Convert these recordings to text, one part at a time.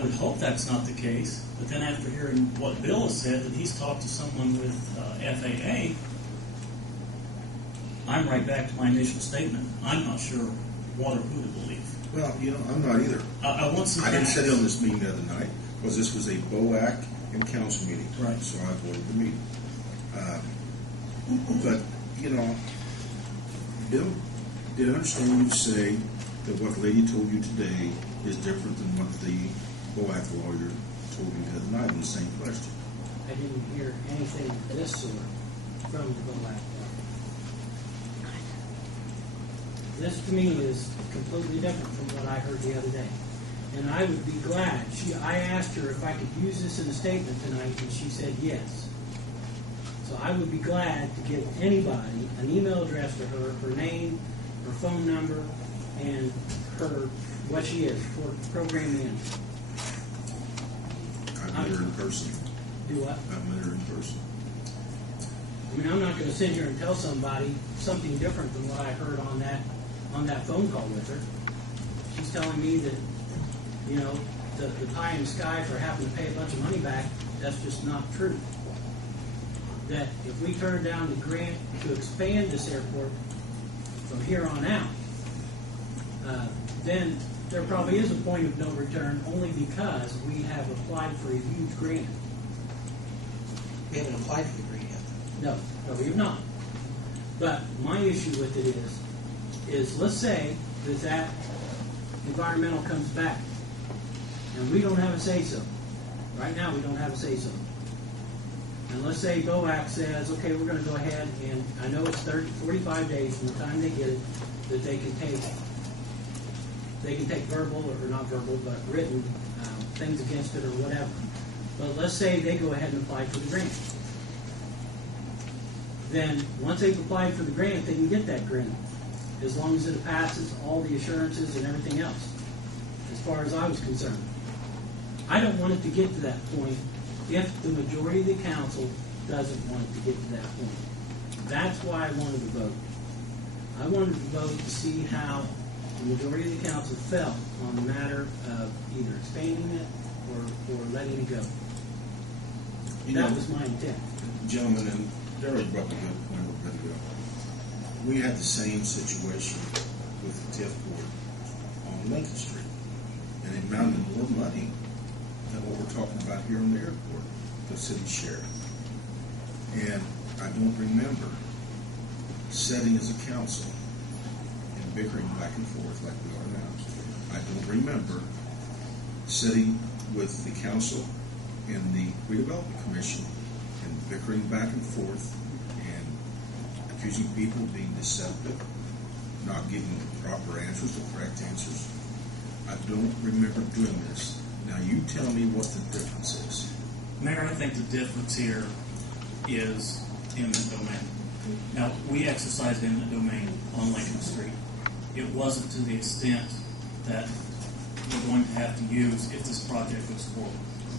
I would hope that's not the case, but then after hearing what Bill has said, that he's talked to someone with FAA, I'm right back to my initial statement. I'm not sure what or who to believe. Well, I'm not either. I want some I didn't facts. sit on this meeting the other night because this was a BOAC and council meeting. Right. So I voted the meeting. But, Bill, did I understand you say that what the lady told you today is different than what the BOAC lawyer told you the other night on the same question? I didn't hear anything of this sort from the BOAC. This to me is completely different from what I heard the other day. And I would be glad. I asked her if I could use this in a statement tonight, and she said yes. So I would be glad to give anybody an email address to her name, her phone number, and what she is for program manager. I've met her in person. Do what? I've met her in person. I mean, I'm not going to sit here and tell somebody something different than what I heard on that phone call with her. She's telling me that, the pie in the sky for having to pay a bunch of money back, that's just not true. That if we turn down the grant to expand this airport from here on out, then there probably is a point of no return only because we have applied for a huge grant. We haven't applied for the grant yet. No, we have not. But my issue with it is let's say that environmental comes back and we don't have a say-so. Right now we don't have a say-so. And let's say BOAC says, okay, we're going to go ahead, and I know it's 45 days from the time they get it that they can take verbal, or not verbal, but written things against it or whatever. But let's say they go ahead and apply for the grant. Then once they've applied for the grant, they can get that grant, as long as it passes all the assurances and everything else, as far as I was concerned. I don't want it to get to that point if the majority of the council doesn't want it to get to that point. That's why I wanted to vote. I wanted to vote to see how the majority of the council felt on the matter of either expanding it or letting it go. That was my intent. Gentlemen, and Darryl brought a good point a bit ago. We had the same situation with the TIF board on Lincoln Street, and it amounted more money than what we're talking about here in the airport, the city share. And I don't remember sitting as a council and bickering back and forth like we are now. I don't remember sitting with the council and the redevelopment commission and bickering back and forth and accusing people of being deceptive, not giving the proper answers, the correct answers. I don't remember doing this. Now you tell me what the difference is. Mayor, I think the difference here is eminent domain. Now, we exercised eminent domain on Lincoln Street. It wasn't to the extent that we're going to have to use if this project was for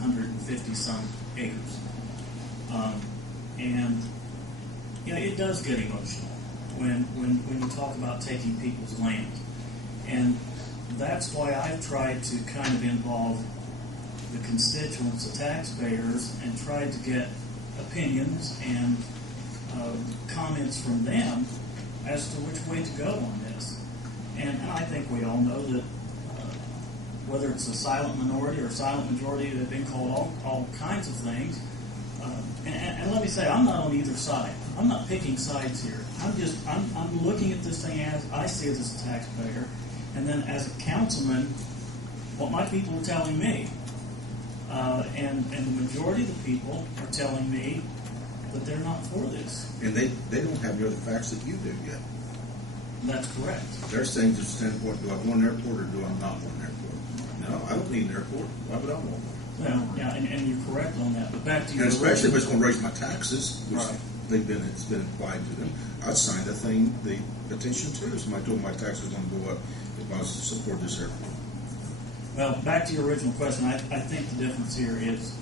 150-some acres. And it does get emotional when you talk about taking people's land. And that's why I've tried to kind of involve the constituents, the taxpayers, and tried to get opinions and comments from them as to which way to go on this. And I think we all know that whether it's a silent minority or a silent majority, they've been called all kinds of things. And let me say, I'm not on either side. I'm not picking sides here. I'm looking at this thing as I see it as a taxpayer, and then as a councilman, what my people are telling me. And the majority of the people are telling me that they're not for this. And they don't have the other facts that you do yet. That's correct. They're saying to the standpoint, do I want an airport or do I not want an airport? No, I don't need an airport. Why would I want one? Well, yeah, and you're correct on that. But back to your And especially if it's going to raise my taxes, which right. It's been applied to them. I'd sign the petition too. Somebody told me my taxes are going to go up if I was to support this airport. Well, back to your original question, I think the difference here is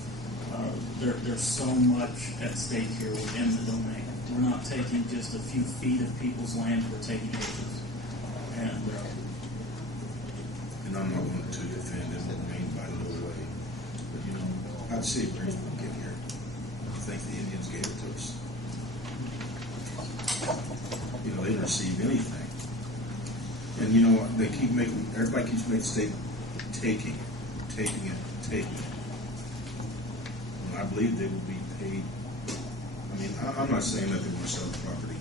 there's so much at stake here within the domain. We're not taking just a few feet of people's land, we're taking acres. And I'm not going to defend the domain by no way. How'd the city of Greensburg get here? I think the Indians gave it to us. You know, they didn't receive anything. And you know what? Everybody keeps making the statement, taking it. And I believe they will be paid. I mean, I'm not saying that they want to sell the property.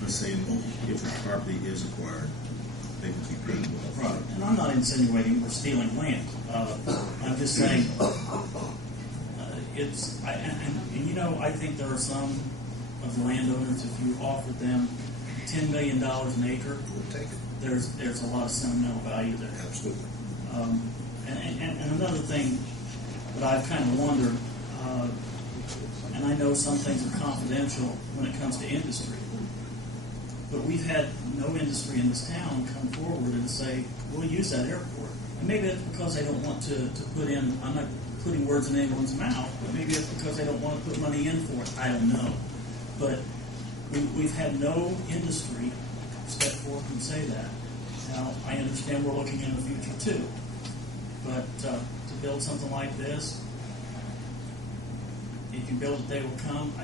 I'm saying if the property is acquired, they will be paid well. Right, and I'm not insinuating we're stealing land. I'm just saying and you know, I think there are some of the landowners, if you offered them $10 million an acre, We'll take it. there's a lot of sentimental value there. Absolutely. And another thing that I've kind of wondered, and I know some things are confidential when it comes to industry, but we've had no industry in this town come forward and say, we'll use that airport. And maybe it's because they don't want to put in, I'm not putting words in anyone's mouth, but maybe it's because they don't want to put money in for it. I don't know. But we've had no industry step forth and say that. Now, I understand we're looking in the future too. But to build something like this, if you build it, they will come.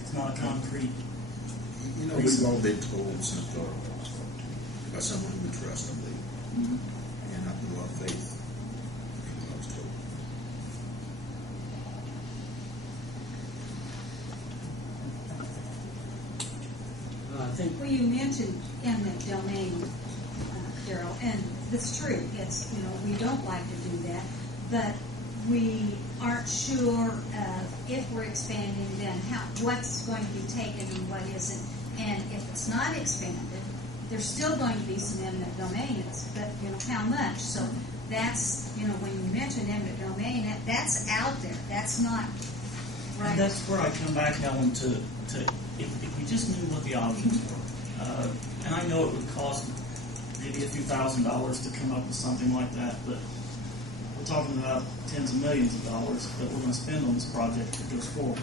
It's not a concrete. You know, we've all been told since by someone who we trust, I believe, and I put a lot of faith in what I was told. I think Well, you mentioned eminent domain, Daryl, and it's true. It's, you know, we don't like to do that, but we aren't sure if we're expanding, then what's going to be taken and what isn't. And if it's not expanded, there's still going to be some eminent domain. But you know, how much? So that's, you know, when you mention eminent domain, that's out there. That's not right. And that's where I come back, Helen, to if we just knew what the options were. And I know it would cost maybe a few $1,000s to come up with something like that, but we're talking about tens of millions of dollars that we're going to spend on this project if it goes forward.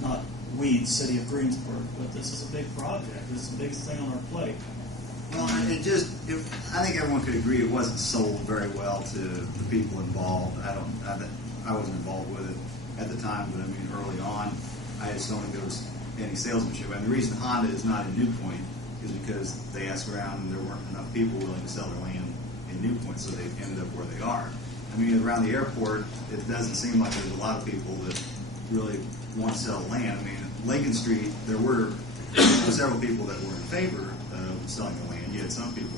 Not we, the city of Greensburg, but this is a big project. This is the biggest thing on our plate. Well, I think everyone could agree it wasn't sold very well to the people involved. I wasn't involved with it at the time, but I mean, early on, I just don't think there was any salesmanship. And the reason Honda is not in Newpoint is because they asked around and there weren't enough people willing to sell their land in Newpoint, so they ended up where they are. I mean, around the airport, it doesn't seem like there's a lot of people that really want to sell land. I mean, Lincoln Street, there were several people that were in favor of selling the land. You had some people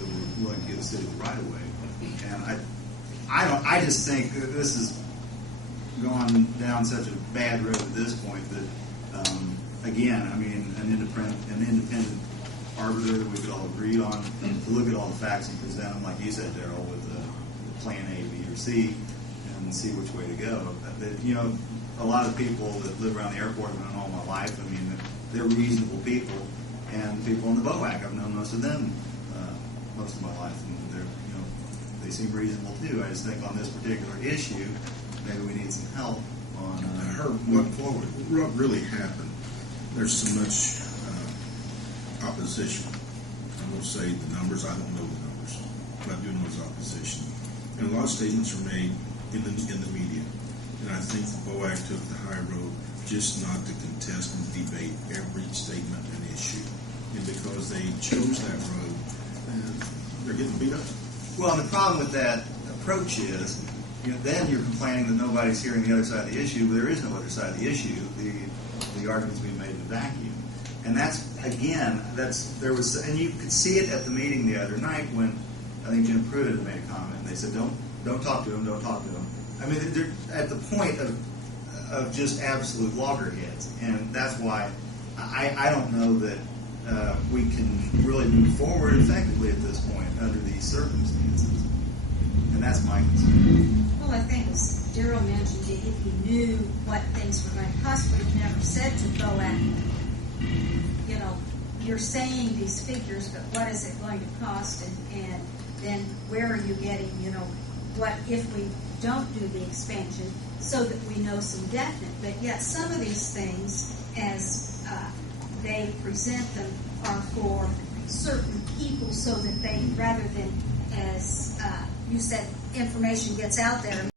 that were willing to give the city the right of way. And I just think that this has gone down such a bad road at this point that, again, I mean, an independent arbiter that we could all agree on to look at all the facts and present them, like you said, Daryl, with plan A, B, or C, and see which way to go. You know, a lot of the people that live around the airport have known all my life. I mean, they're reasonable people, and people in the BOAC, I've known most of them most of my life, and they're, you know, they seem reasonable too. I just think on this particular issue, maybe we need some help on moving forward. What really happened? There's so much opposition. I won't say the numbers. I don't know the numbers, but I do know there's opposition, and a lot of statements are made in the media. And I think the BOAC took the high road just not to contest and debate every statement and issue. And because they chose that road, they're getting beat up. Well, and the problem with that approach is, you know, then you're complaining that nobody's hearing the other side of the issue, but there is no other side of the issue. The arguments being made in a vacuum. And that's, again, and you could see it at the meeting the other night when I think Jim Pruitt had made a comment, and they said, don't talk to him, don't talk to him. I mean, they're at the point of just absolute loggerheads, and that's why I don't know that we can really move forward effectively at this point under these circumstances, and that's my concern. Well, I think as Daryl mentioned, if he knew what things were going to cost, but he never said to go at, you know, you're saying these figures, but what is it going to cost, and then where are you getting, you know, what if we don't do the expansion, so that we know some definite. But yet some of these things, as they present them, are for certain people, so that they, rather than, as you said, information gets out there.